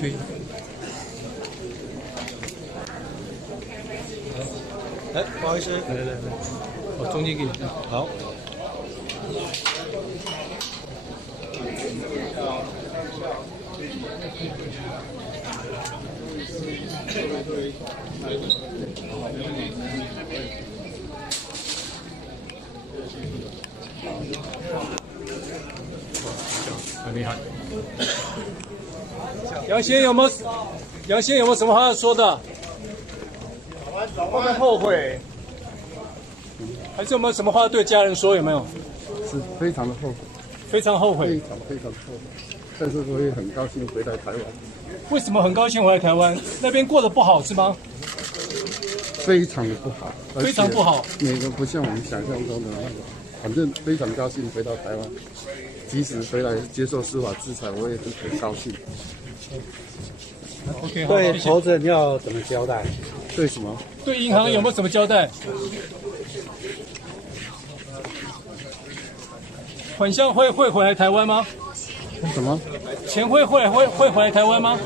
推。哎，不好意思，来，我中间给你。好。很厉害。杨先有没有什么话要说的？会不会后悔？还是有没有什么话对家人说？有没有？是非常的后悔，非常后悔，非常后悔。但是我也很高兴回来台湾。为什么很高兴回来台湾？那边过得不好是吗？非常的不好，非常不好。那个不像我们想象中的那个，反正非常高兴回到台湾。即使回来接受司法制裁，我也很高兴。OK， 对投资人要怎么交代？对什么？对银行有没有什么交代？款项会回来台湾吗？什么？钱会回来台湾吗？